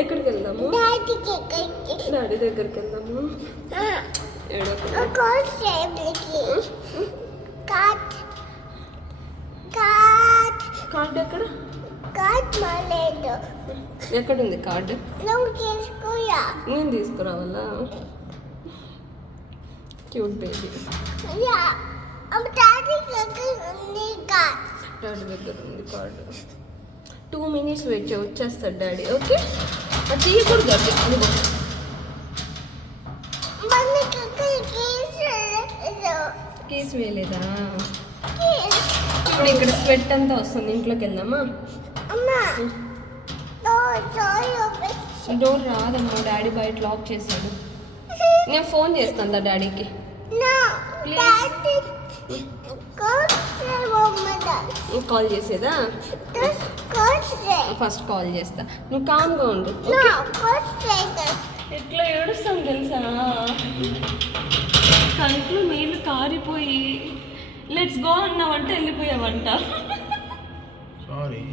ఎక్కడికి వెళ్దాము? డాడీ దగ్గరికి వెళ్దాము. కార్డ్ ఎక్కడ? ఎక్కడుంది కార్డు? నేను తీసుకురావాలా? Cute baby. డాడీ దగ్గర ఉంది కార్డు. 2 minutes వెయిట్ చేయి, వచ్చేస్తాడు డాడీ. ఓకే, అది తీయకూడదు. అది కేసు వేయలేదా? ఇప్పుడు ఇక్కడ స్వెట్ అంతా వస్తుంది. ఇంట్లోకి వెళ్దామా? డోర్ రాదమ్మా, డాడీ బయట లాక్ చేశాడు. నేను ఫోన్ చేస్తాను డాడీకి. కాల్ చేసేదా? ఫస్ట్ కాల్ చేస్తా, నువ్వు కామ్గా ఉండు. ఎట్లా ఏడుస్తాం తెలుసా, కంట్లో నీళ్ళు కారిపోయి లెట్స్ గో అన్నావంట, వెళ్ళిపోయావంట. సారీ.